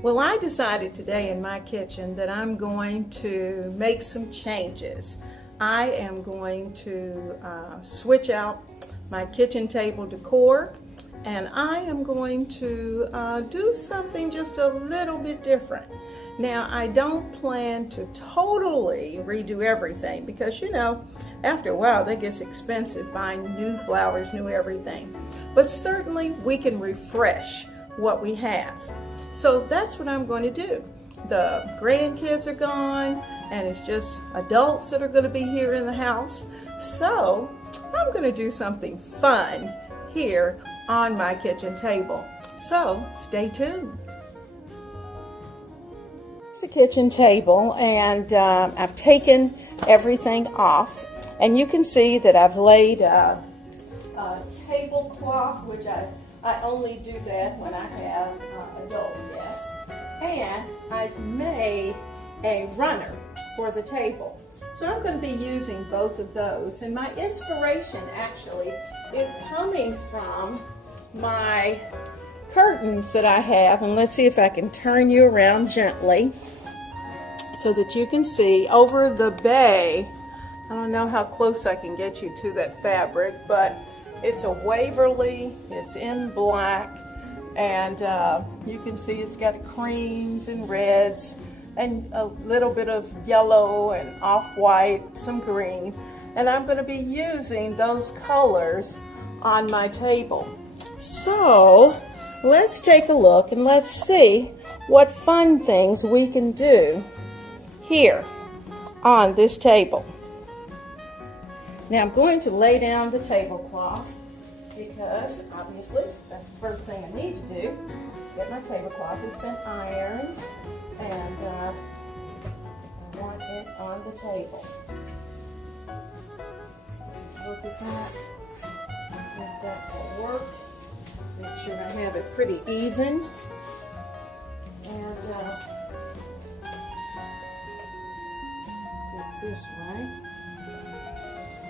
Well, I decided today in my kitchen that I'm going to make some changes. I am going to switch out my kitchen table decor, and I am going to do something just a little bit different. Now, I don't plan to totally redo everything because, after a while, that gets expensive buying new flowers, new everything. But certainly, we can refresh what we have. So that's what I'm going to do. The grandkids are gone, and it's just adults that are going to be here in the house. So I'm going to do something fun here on my kitchen table. So stay tuned. It's the kitchen table, and I've taken everything off, and you can see that I've laid a tablecloth, which I only do that when I have adult guests, and I've made a runner for the table. So I'm going to be using both of those, and my inspiration actually is coming from my curtains that I have, and let's see if I can turn you around gently so that you can see over the bay. I don't know how close I can get you to that fabric, but it's a Waverly, it's in black, and you can see it's got creams and reds and a little bit of yellow and off-white, some green, and I'm going to be using those colors on my table. So let's take a look and let's see what fun things we can do here on this table. Now I'm going to lay down the tablecloth because obviously that's the first thing I need to do. Get my tablecloth. It's been ironed, and I want it on the table. Look at that. I think that will work. Make sure I have it pretty even. And go this way.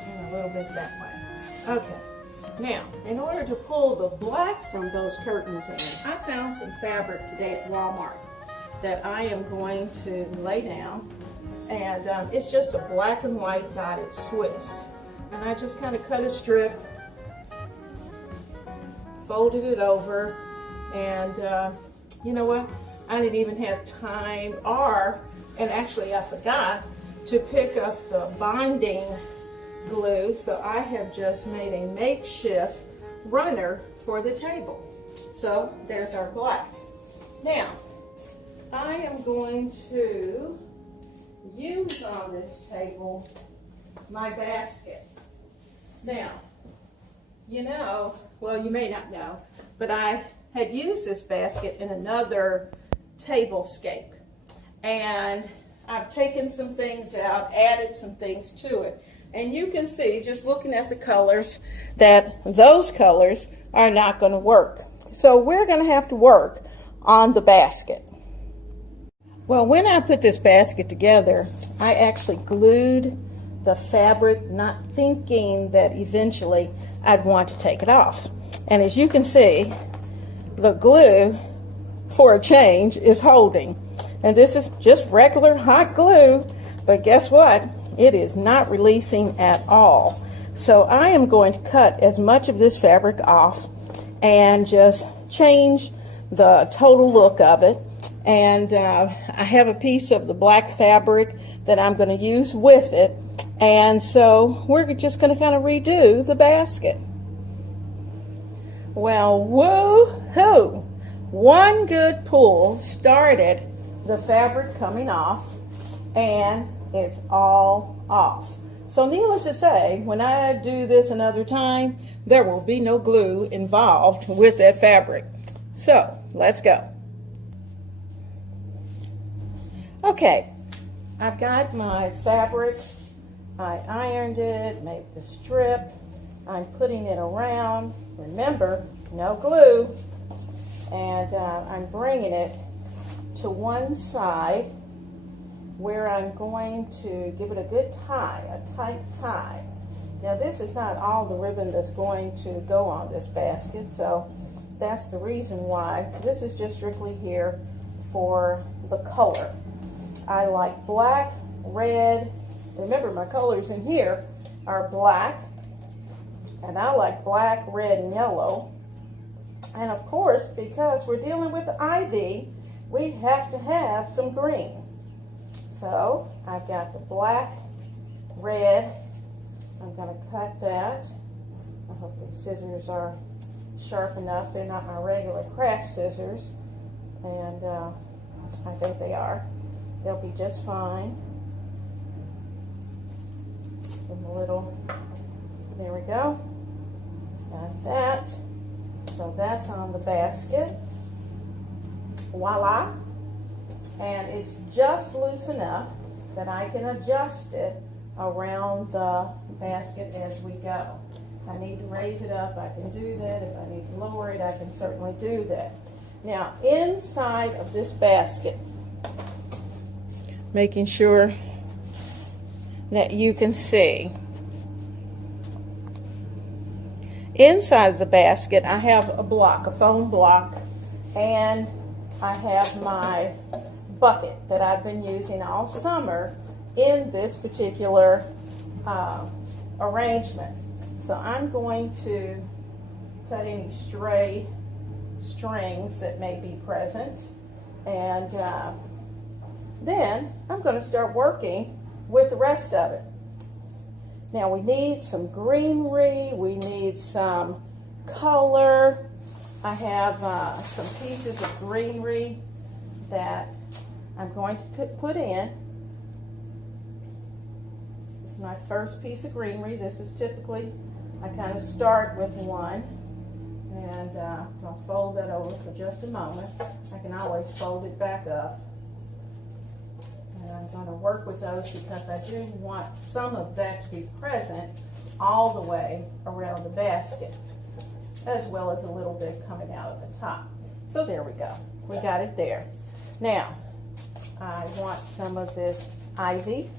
And a little bit that way. Okay. Now, in order to pull the black from those curtains in, I found some fabric today at Walmart that I am going to lay down. And it's just a black and white dotted Swiss. And I just kind of cut a strip, folded it over, and you know what? I didn't even have time, and actually I forgot to pick up the bonding glue, so I have just made a makeshift runner for the table. So there's our black. Now, I am going to use on this table my basket. Now, well, you may not know, but I had used this basket in another tablescape, and I've taken some things out, added some things to it, and you can see, just looking at the colors, that those colors are not going to work. So we're going to have to work on the basket. Well, when I put this basket together, I actually glued the fabric, not thinking that eventually I'd want to take it off. And as you can see, the glue, for a change, is holding. And this is just regular hot glue, but guess what? It is not releasing at all. So I am going to cut as much of this fabric off and just change the total look of it. And I have a piece of the black fabric that I'm going to use with it. And so we're just going to kind of redo the basket. Well, woo-hoo! One good pull started the fabric coming off, and it's all off. So needless to say, when I do this another time, there will be no glue involved with that fabric. So let's go. Okay, I've got my fabric. I ironed it, made the strip. I'm putting it around. Remember, no glue. And I'm bringing it to one side where I'm going to give it a good tie, a tight tie. Now this is not all the ribbon that's going to go on this basket, so that's the reason why. This is just strictly here for the color. I like black, red. Remember, my colors in here are black, and I like black, red, and yellow. And of course, because we're dealing with ivy, we have to have some green. So I've got the black, red. I'm going to cut that. I hope these scissors are sharp enough. They're not my regular craft scissors, and I think they are. They'll be just fine. And a little, there we go. Got that. So that's on the basket. Voila. And it's just loose enough that I can adjust it around the basket as we go. If I need to raise it up, I can do that. If I need to lower it, I can certainly do that. Now, inside of this basket, making sure that you can see, inside of the basket, I have a block, a foam block, and I have my bucket that I've been using all summer in this particular arrangement. So I'm going to cut any stray strings that may be present, and then I'm going to start working with the rest of it. Now we need some greenery, we need some color. I have some pieces of greenery that I'm going to put in. This is my first piece of greenery. This is typically, I kind of start with one, and I'll fold that over for just a moment. I can always fold it back up. And I'm going to work with those because I do want some of that to be present all the way around the basket, as well as a little bit coming out of the top. So there we go. We got it there. Now, I want some of this ivy,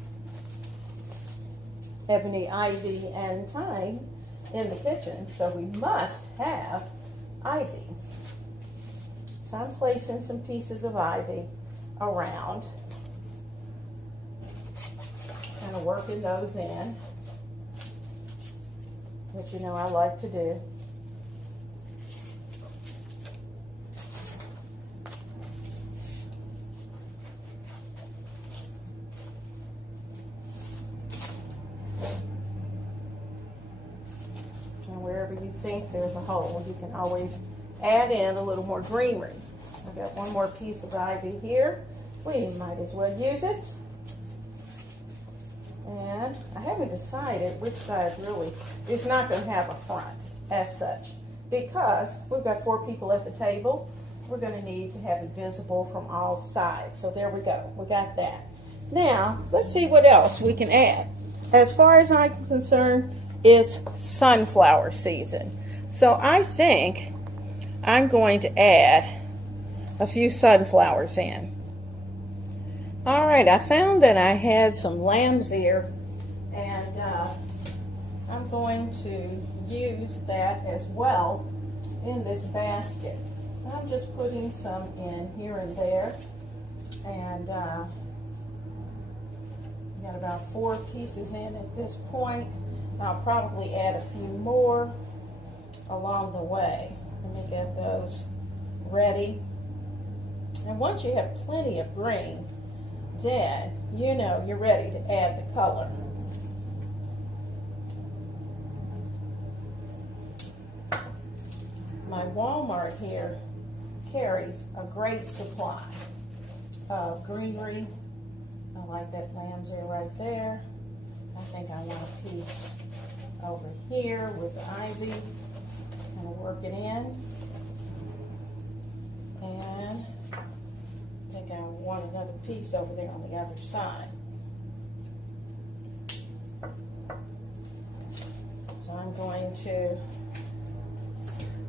ebony, ivy, and thyme in the kitchen, so we must have ivy. So I'm placing some pieces of ivy around, kind of working those in, which you know I like to do. And wherever you think there's a hole, you can always add in a little more greenery. I've got one more piece of ivy here. We might as well use it. And I haven't decided which side really is not going to have a front as such, because we've got 4 people at the table. We're going to need to have it visible from all sides. So there we go. We got that. Now, let's see what else we can add. As far as I'm concerned, it's sunflower season. So I think I'm going to add a few sunflowers in. All right, I found that I had some lamb's ear, and I'm going to use that as well in this basket. So I'm just putting some in here and there, and got about 4 pieces in at this point. I'll probably add a few more along the way. Let me get those ready. And once you have plenty of green, then you know you're ready to add the color. My Walmart here carries a great supply of greenery. I like that lamb's ear right there. I think I want a piece over here with the ivy. I'm going to work it in. And I think I want another piece over there on the other side. So I'm going to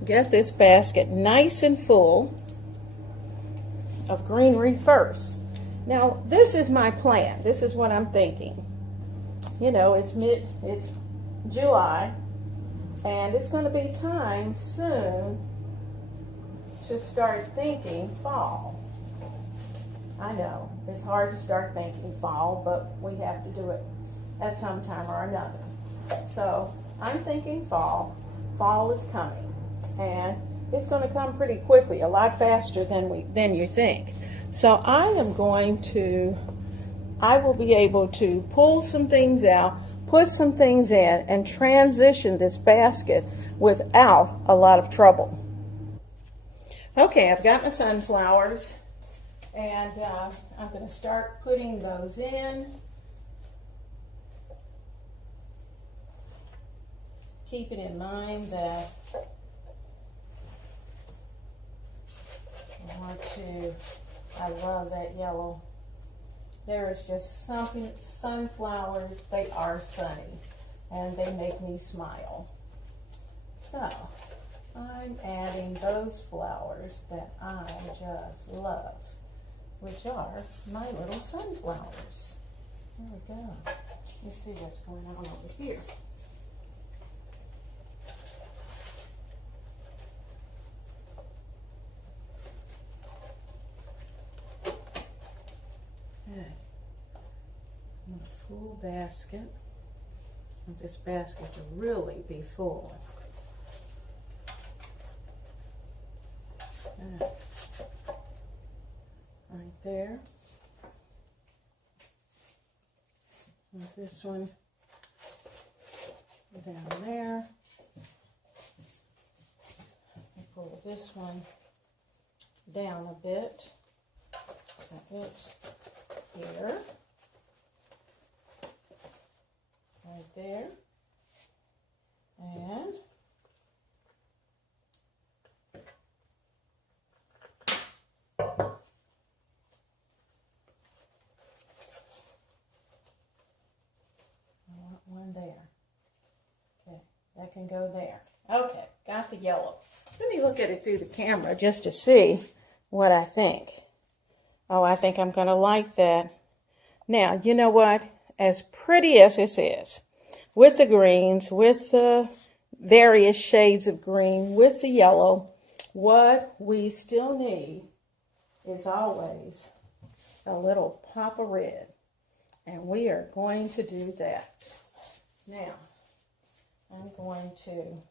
get this basket nice and full of greenery first. Now, this is my plan. This is what I'm thinking. You know, it's July, and it's going to be time soon to start thinking fall. I know, it's hard to start thinking fall, but we have to do it at some time or another. So I'm thinking fall. Fall is coming, and it's going to come pretty quickly, a lot faster than you think. So I will be able to pull some things out, put some things in, and transition this basket without a lot of trouble. Okay, I've got my sunflowers, and I'm going to start putting those in. Keeping in mind that I love that yellow. There is just something, sunflowers, they are sunny, and they make me smile. So, I'm adding those flowers that I just love, which are my little sunflowers. There we go. Let's see what's going on over here. Okay. A full basket. I want this basket to really be full. Right there. And this one down there. Pull this one down a bit. So it's here. Right there. And one there. Okay, that can go there. Okay, got the yellow. Let me look at it through the camera just to see what I think. Oh, I think I'm going to like that. Now, you know what? As pretty as this is, with the greens, with the various shades of green, with the yellow, what we still need is always a little pop of red. And we are going to do that. Now, I'm going to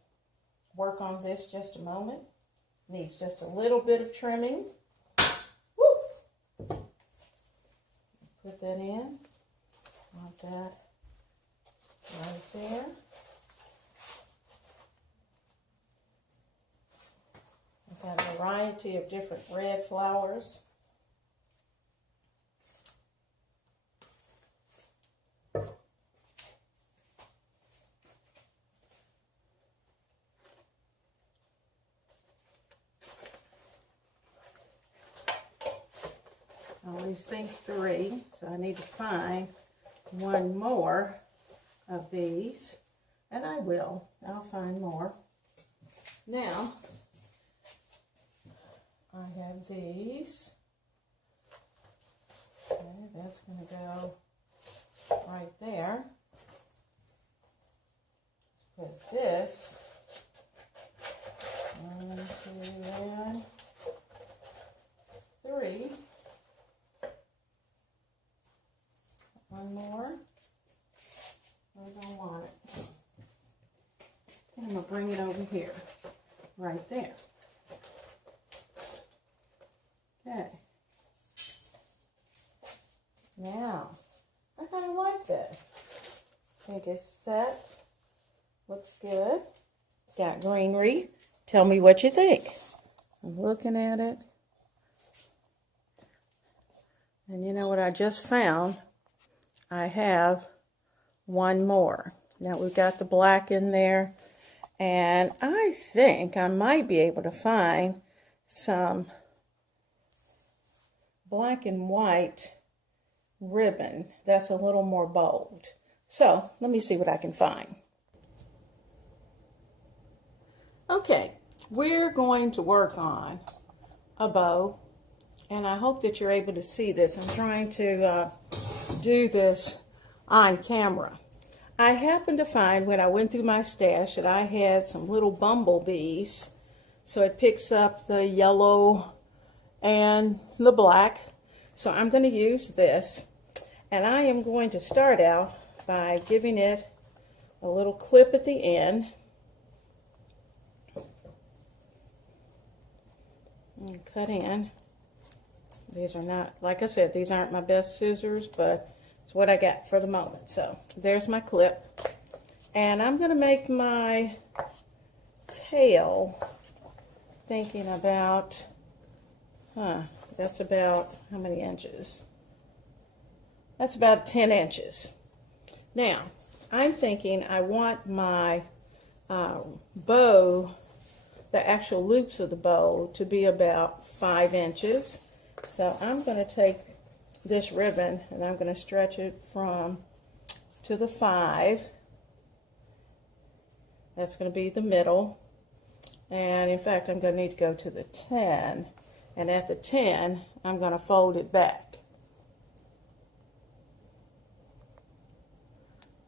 work on this just a moment. Needs just a little bit of trimming. Woo! Put that in. Want that right there. I've got a variety of different red flowers. I always think 3, so I need to find one more of these, and I will. I'll find more. Now, I have these. Okay, that's going to go right there. Let's put this 1, 2, and 3. One more. I don't want it. And I'm going to bring it over here. Right there. Okay. Now, I kind of like that. I think it's set. Looks good. Got greenery. Tell me what you think. I'm looking at it. And you know what I just found? I have one more. Now we've got the black in there, and I think I might be able to find some black and white ribbon that's a little more bold. So let me see what I can find. Okay, we're going to work on a bow, and I hope that you're able to see this. I'm trying to do this on camera. I happened to find when I went through my stash that I had some little bumblebees, so it picks up the yellow and the black. So I'm going to use this, and I am going to start out by giving it a little clip at the end. And cut in. These are not, like I said, these aren't my best scissors, but it's what I got for the moment. So there's my clip. And I'm going to make my tail, thinking about, that's about, how many inches? That's about 10 inches. Now, I'm thinking I want my bow, the actual loops of the bow, to be about 5 inches. So I'm going to take this ribbon and I'm going to stretch it to the 5. That's going to be the middle. And in fact, I'm going to need to go to the 10. And at the 10, I'm going to fold it back.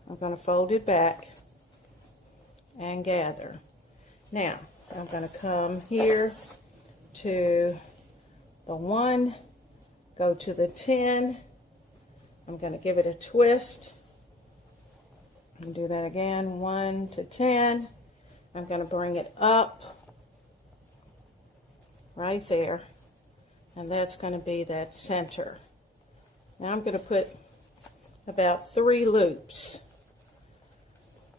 I'm going to fold it back and gather. Now, I'm going to come here to the 1, go to the 10. I'm going to give it a twist. And do that again, 1 to 10. I'm going to bring it up right there, and that's going to be that center. Now I'm going to put about 3 loops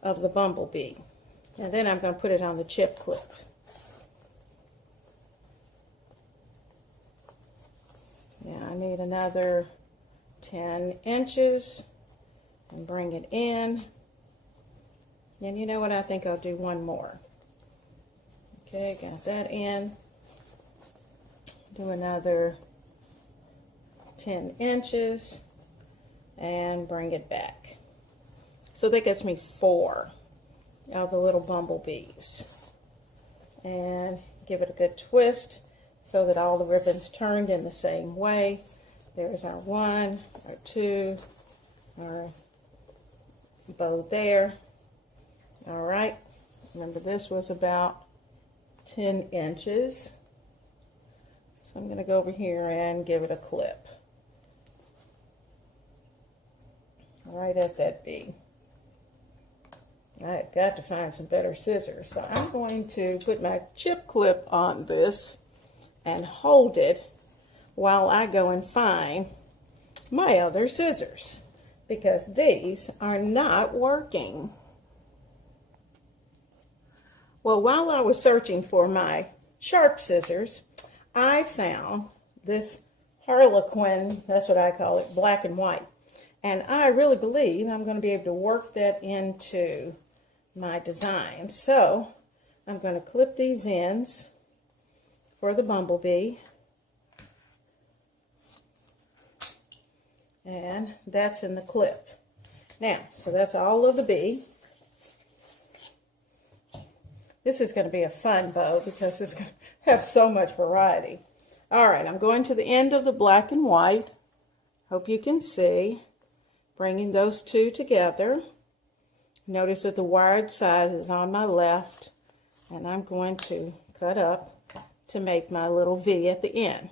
of the bumblebee, and then I'm going to put it on the chip clip. Now I need another 10 inches and bring it in. And you know what, I think I'll do one more. Okay, got that in. Do another 10 inches and bring it back. So that gets me 4 of the little bumblebees. And give it a good twist so that all the ribbons turned in the same way. There's our 1, our 2, our bow there. All right, remember this was about 10 inches. So I'm going to go over here and give it a clip. Right at that B. I've got to find some better scissors. So I'm going to put my chip clip on this and hold it while I go and find my other scissors, because these are not working. Well, while I was searching for my sharp scissors, I found this Harlequin, that's what I call it, black and white. And I really believe I'm going to be able to work that into my design. So I'm going to clip these ends for the bumblebee. And that's in the clip. Now, so that's all of the bee. This is going to be a fun bow because it's going to have so much variety. All right, I'm going to the end of the black and white. Hope you can see. Bringing those two together. Notice that the wired size is on my left, and I'm going to cut up to make my little V at the end.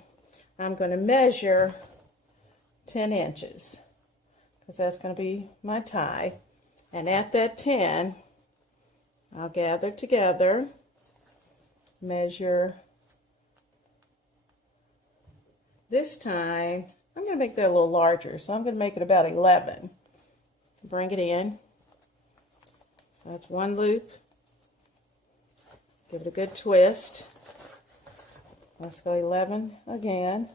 I'm going to measure 10 inches because that's going to be my tie. And at that 10, I'll gather together, measure. This time, I'm going to make that a little larger, so I'm going to make it about 11. Bring it in. So that's 1 loop. Give it a good twist. Let's go 11 again.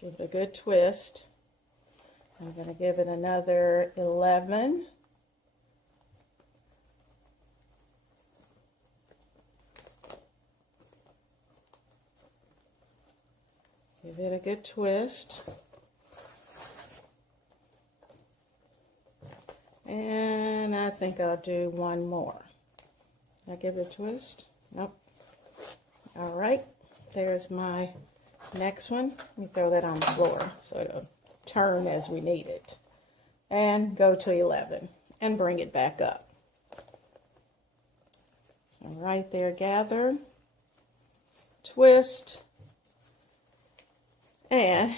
Give it a good twist. I'm going to give it another 11. Give it a good twist. And I think I'll do one more. Did I give it a twist? Nope. All right, there's my next one. Let me throw that on the floor so it'll turn as we need it. And go to 11 and bring it back up. So right there, gather, twist, and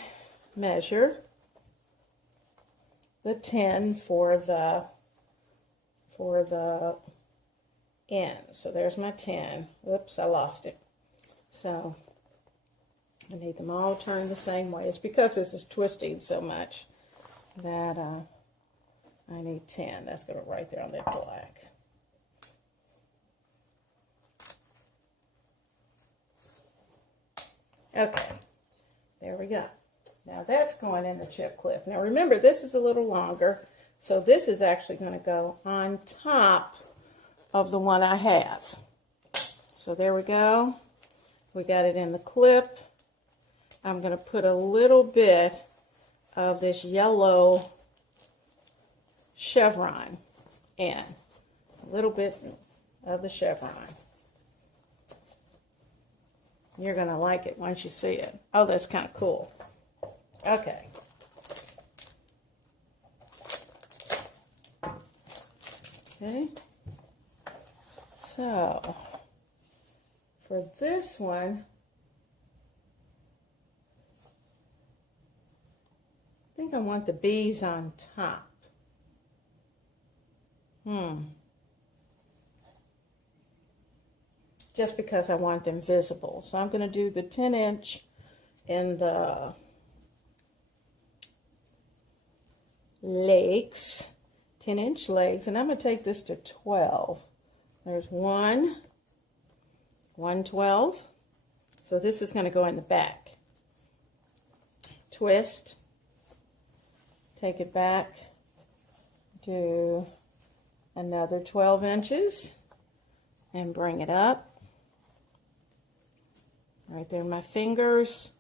measure the 10 for the end. So there's my 10. Whoops, I lost it. So I need them all turned the same way. It's because this is twisting so much that I need 10. That's going to right there on that black. Okay, there we go. Now that's going in the chip clip. Now remember, this is a little longer, so this is actually going to go on top of the one I have. So there we go. We got it in the clip. I'm going to put a little bit of this yellow chevron in. A little bit of the chevron. You're going to like it once you see it. Oh, that's kind of cool. Okay. Okay. So, for this one, I think I want the bees on top. Just because I want them visible. So I'm going to do the 10-inch in the legs, 10-inch legs, and I'm going to take this to 12. There's 1, 1/12. So this is going to go in the back. Twist, take it back, do another 12 inches, and bring it up. Right there, my fingers.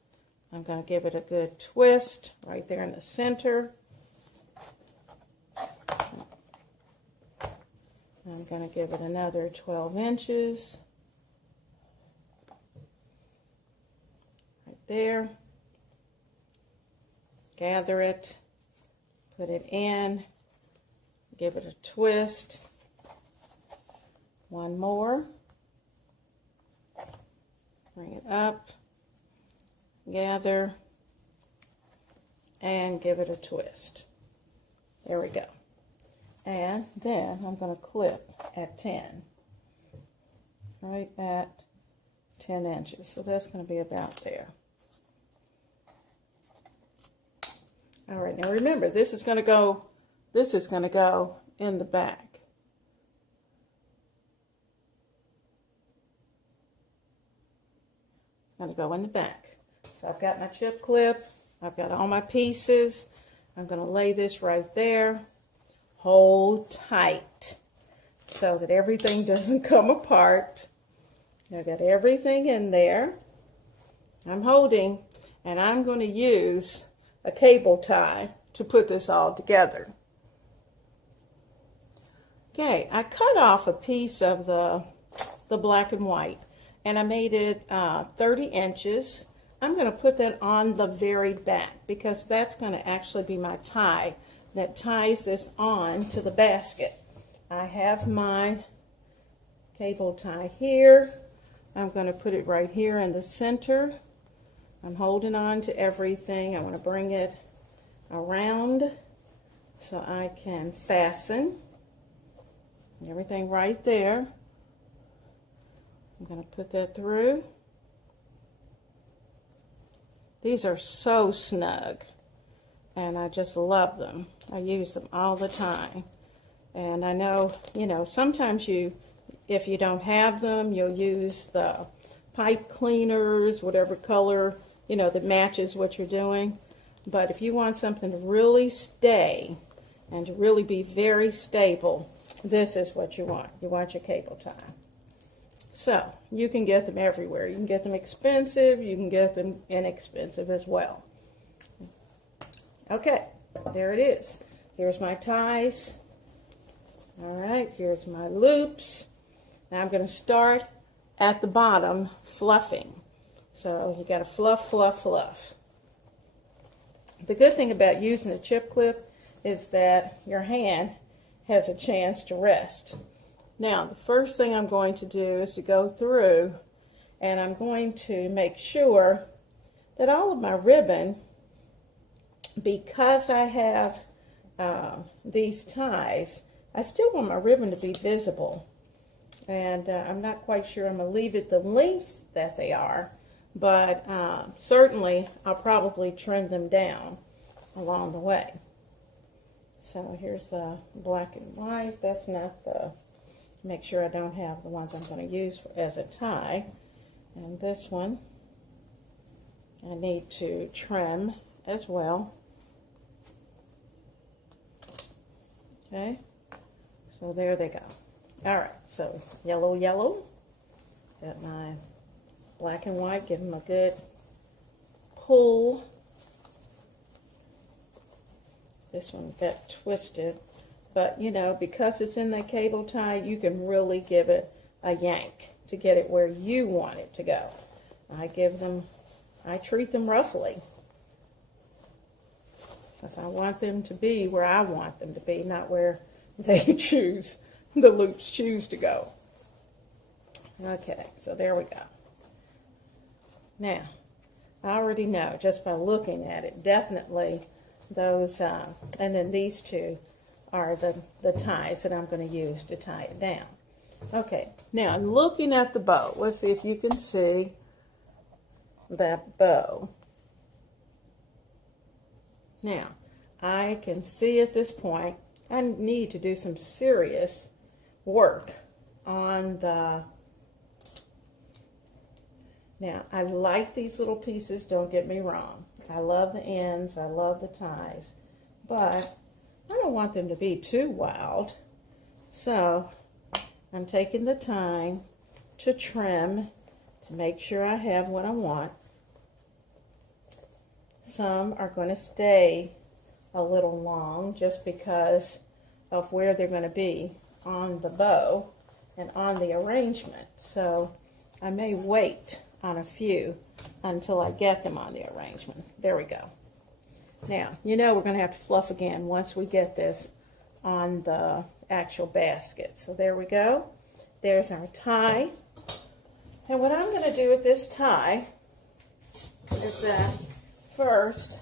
I'm going to give it a good twist right there in the center. I'm going to give it another 12 inches. Right there. Gather it. Put it in. Give it a twist. One more. Bring it up, gather, and give it a twist. There we go. And then I'm going to clip at 10. Right at 10 inches. So that's going to be about there. All right, now remember, this is going to go in the back. Going to go in the back. So I've got my chip clip. I've got all my pieces. I'm going to lay this right there. Hold tight so that everything doesn't come apart. I've got everything in there. I'm holding, and I'm going to use a cable tie to put this all together. Okay, I cut off a piece of the black and white. And I made it 30 inches. I'm going to put that on the very back because that's going to actually be my tie that ties this on to the basket. I have my cable tie here. I'm going to put it right here in the center. I'm holding on to everything. I want to bring it around so I can fasten everything right there. I'm going to put that through. These are so snug, and I just love them. I use them all the time. And I know, sometimes if you don't have them, you'll use the pipe cleaners, whatever color, that matches what you're doing. But if you want something to really stay and to really be very stable, this is what you want. You want your cable tie. So, you can get them everywhere. You can get them expensive, you can get them inexpensive as well. Okay, there it is. Here's my ties. All right, here's my loops. Now I'm going to start at the bottom fluffing. So you got to fluff, fluff, fluff. The good thing about using a chip clip is that your hand has a chance to rest. Now, the first thing I'm going to do is to go through and I'm going to make sure that all of my ribbon, because I have these ties, I still want my ribbon to be visible. And I'm not quite sure I'm going to leave it the lengths that they are, but certainly I'll probably trim them down along the way. So here's the black and white. That's not the, make sure I don't have the ones I'm going to use as a tie. And this one I need to trim as well. Okay, so there they go. All right, so yellow, yellow. Got my black and white, give them a good pull. This one got twisted, but you know, because it's in that cable tie, you can really give it a yank to get it where you want it to go. I treat them roughly, because I want them to be where I want them to be, not where they choose, the loops choose to go. Okay, so there we go. Now, I already know just by looking at it, definitely those, and then these two are the ties that I'm going to use to tie it down. Okay, now looking at the bow, let's see if you can see that bow. Now, I can see at this point, I need to do some serious work on the, now I like these little pieces, don't get me wrong. I love the ends, I love the ties, but I don't want them to be too wild. So I'm taking the time to trim to make sure I have what I want. Some are going to stay a little long just because of where they're going to be on the bow and on the arrangement. So I may wait on a few until I get them on the arrangement. There we go. Now, you know we're going to have to fluff again once we get this on the actual basket. So there we go. There's our tie. And what I'm going to do with this tie is that first,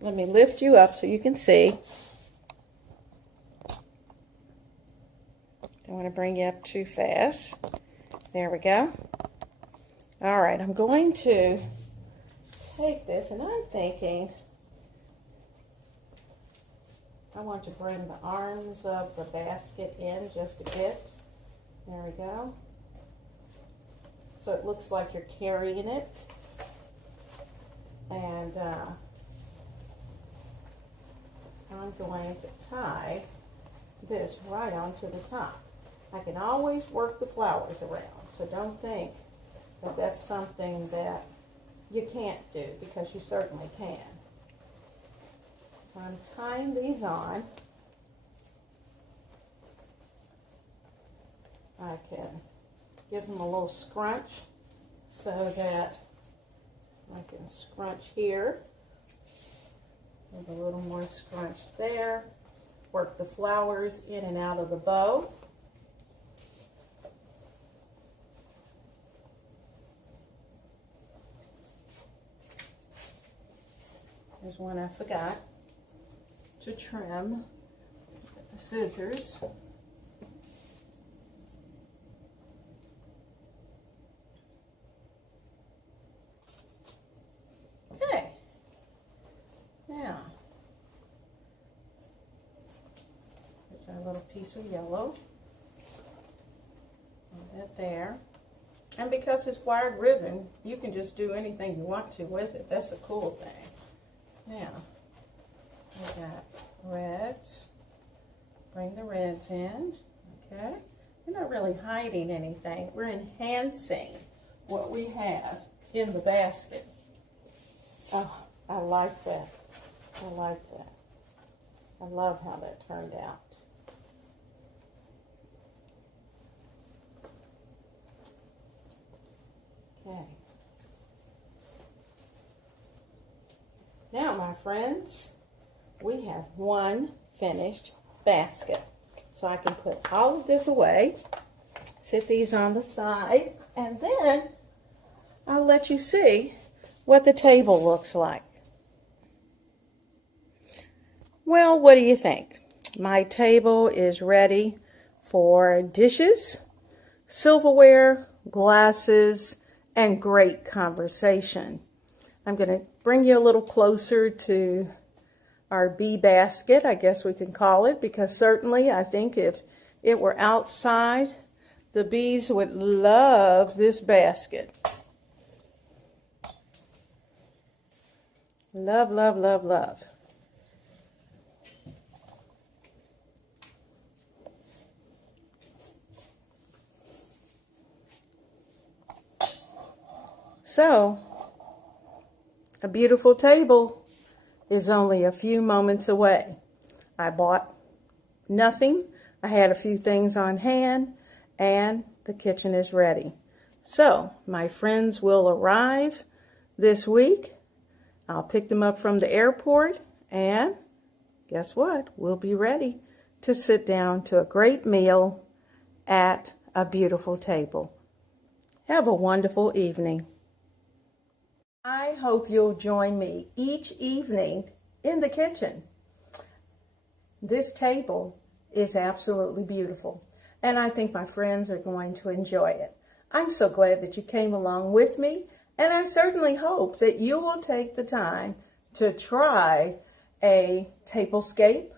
let me lift you up so you can see. Don't want to bring you up too fast. There we go. All right, I'm going to take this, and I'm thinking I want to bring the arms of the basket in just a bit. There we go. So it looks like you're carrying it. And I'm going to tie this right onto the top. I can always work the flowers around, so don't think that that's something that you can't do, because you certainly can. So I'm tying these on. I can give them a little scrunch so that I can scrunch here, with a little more scrunch there, work the flowers in and out of the bow. There's one I forgot to trim with the scissors. Okay, now there's our little piece of yellow. Put that there. And because it's wired ribbon, you can just do anything you want to with it. That's the cool thing. Now, we got reds. Bring the reds in, okay? We're not really hiding anything. We're enhancing what we have in the basket. Oh, I like that. I like that. I love how that turned out. Now, my friends, we have one finished basket. So I can put all of this away, set these on the side, and then I'll let you see what the table looks like. Well, what do you think? My table is ready for dishes, silverware, glasses, and great conversation. I'm going to bring you a little closer to our bee basket, I guess we can call it, because certainly I think if it were outside, the bees would love this basket. Love, love, love, love. So, a beautiful table is only a few moments away. I bought nothing. I had a few things on hand, and the kitchen is ready. So, my friends will arrive this week. I'll pick them up from the airport, and guess what? We'll be ready to sit down to a great meal at a beautiful table. Have a wonderful evening. I hope you'll join me each evening in the kitchen. This table is absolutely beautiful, and I think my friends are going to enjoy it. I'm so glad that you came along with me, and I certainly hope that you will take the time to try a tablescape,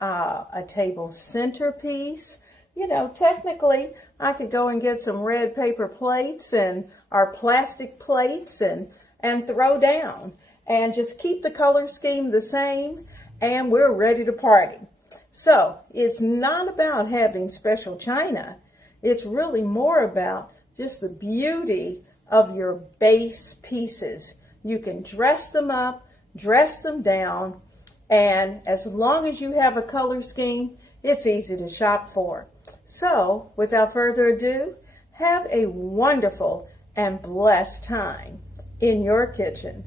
a table centerpiece. You know, technically, I could go and get some red paper plates and our plastic plates and throw down and just keep the color scheme the same, and we're ready to party. So it's not about having special china. It's really more about just the beauty of your base pieces. You can dress them up, dress them down, and as long as you have a color scheme, it's easy to shop for. So without further ado, have a wonderful and blessed time in your kitchen.